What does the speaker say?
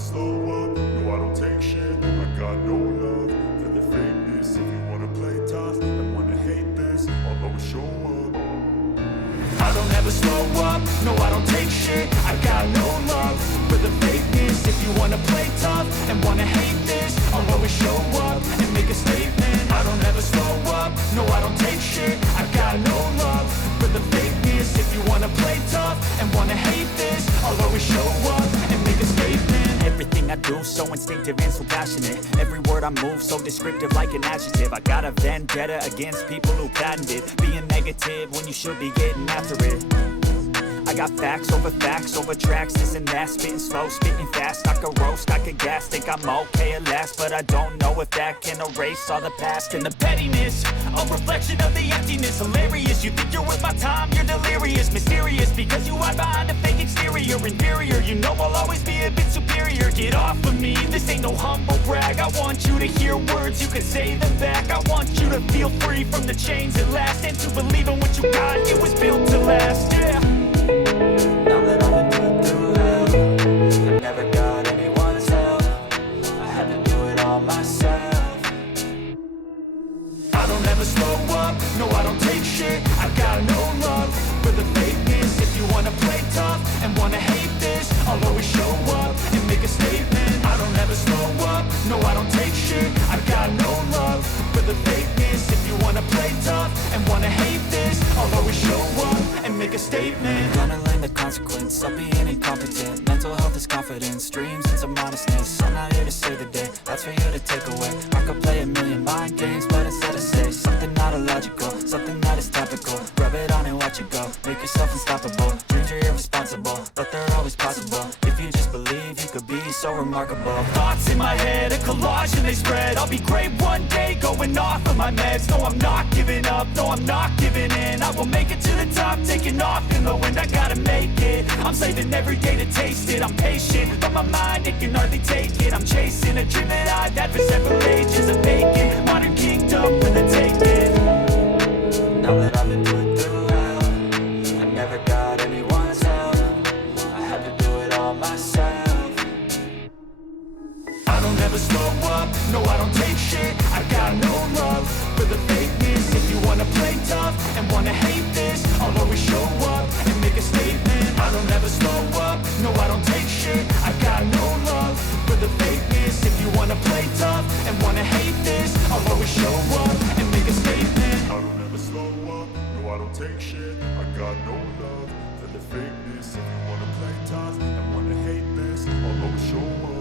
slow up, no I don't take shit. I got no love for the fakeness. If you wanna play tough and wanna hate this, I'll always show up. I don't ever slow up, no I don't take shit. I got no love for the fakeness. If you wanna play tough and wanna hate this, I'll always show up and make a statement. I don't ever slow up, no I don't take shit. I got no love for the fakeness. If you wanna play tough and wanna hate this, I'll always show up and make a statement. Everything I do so instinctive and so passionate. Every word I move so descriptive like an adjective. I got a vendetta against people who patented being negative when you should be getting after it. I got facts over tracks, this and that. Spitting slow, spitting fast, I could roast, I could gas. Think I'm okay at last, but I don't know if that can erase all the past. And the pettiness, a reflection of the emptiness. Hilarious, you think you're worth my time, you're delirious. Mysterious, because you hide behind a fake exterior. Inferior, you know I'll always be a bit superior. Get off of me, this ain't no humble brag. I want you to hear words, you can say them back. I want you to feel free from the chains at last, and to believe in what you got, it was built to last, yeah. Now that I've been put through hell, I never got anyone's help. I had to do it all myself. I don't ever slow up, no I don't take shit. I got no love for the fakeness. If you wanna play tough and wanna hate this, I'll always show up and make a statement. I don't ever slow up, no I don't take shit. I got no love for the fakeness. If you wanna play tough and wanna hate this, I'll always show up and make a statement. Gonna learn the consequence of being incompetent. Mental health is confidence, dreams and some honestness. I'm not here to save the day, that's for you to take away. I could play a million mind games, but instead I say something not illogical, something that is topical. Rub it on and watch it go, make yourself unstoppable. Dreams are irresponsible, but they're always possible. If you just believe, you could be so remarkable. Thoughts in my head, a collage and they spread. I'll be great one day, going off of my meds. No, I'm not giving up, no, I'm not giving in. I will make it to the top, taking off in the wind. I gotta make it, I'm saving every day to taste it. I'm patient, but my mind, it can hardly take it. I'm chasing a dream that I've had for several ages. A vacant, modern kingdom for the taking. Now that I've been put through hell, I never got anyone's help. I had to do it all myself. I don't ever slow up, no I don't take shit. I got no love for the fakeness. If you wanna play tough and wanna hate this, I'll always show up and make a statement. I don't ever slow up, no I don't take shit. I got no love for the fakeness. If you wanna play tough and wanna hate this, I'll always show up and make a statement. I don't ever slow up, no I don't take shit. I got no love for the fakeness. If you wanna play tough and wanna hate this, I'll always show up.